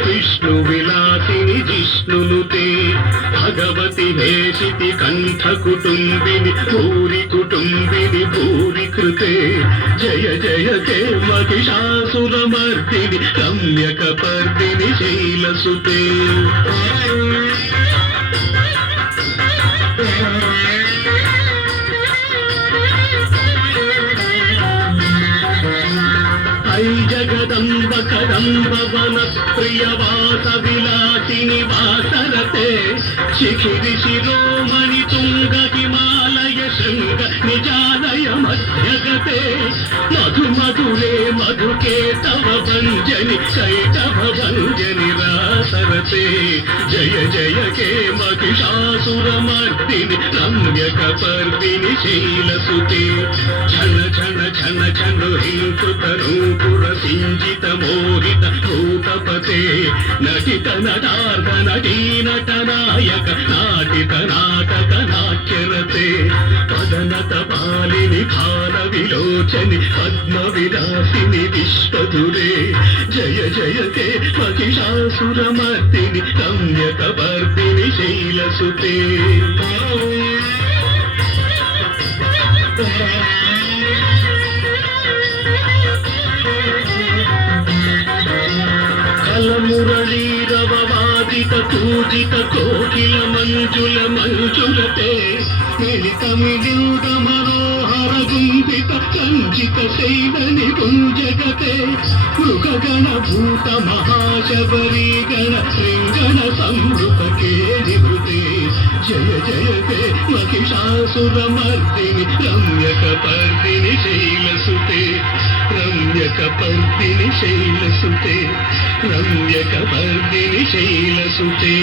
విష్ణు విలాసిని జిష్ణునుతే భగవతి హేషితి కంఠ కుటుంబిని భూరి కుటుంబిని భూరి కృతే జయ జయ కే మహిషాసురమర్దిని రమ్యకపర్దిని శైలసుతే ఐ జగదంబ కదంబ వన ప్రియవాస విలాసిని వాసరతే శిఖిరి శిరోమణి తుంగ హిమాలయ శృంగ నిజాలయ మధ్యగతే మధు మధురే మధుకే తవ భంజని కైటభ భంజని రాసరతే జయ జయ కే మహిషాసురమర్దిని రమ్యకపర్దిని శైలసుతే ఛన ఛన ఛన ఛన హింకృత నూపుర సింజిత మోహిత భూతపతే నటిత నటార్ధ నటీ నట నాయక నాటిత నాటక నాట్యరతే పదనత పాలిని కాల విలోచని పద్మ విలాసిని విశ్వధురే జయ జయ కే మహిషాసురమర్దిని రమ్యకపర్దిని శైలసుతే కలమురళీరవవాదిత పూజిత కోకిల మంజుల మంజులతే మిళిత మిళిత మనోహర గుంభిత కంచిత శైలని గుంజగతే మృగగణ భూత మహాశబరీ గణ శృంగణ సంవృత కేళివృతే జయ జయ కే మహిషాసురమర్దిని రమ్యకపర్దిని శైలసుతే రమ్యకపర్దిని శైలసుతే రమ్యకపర్దిని శైలసుతే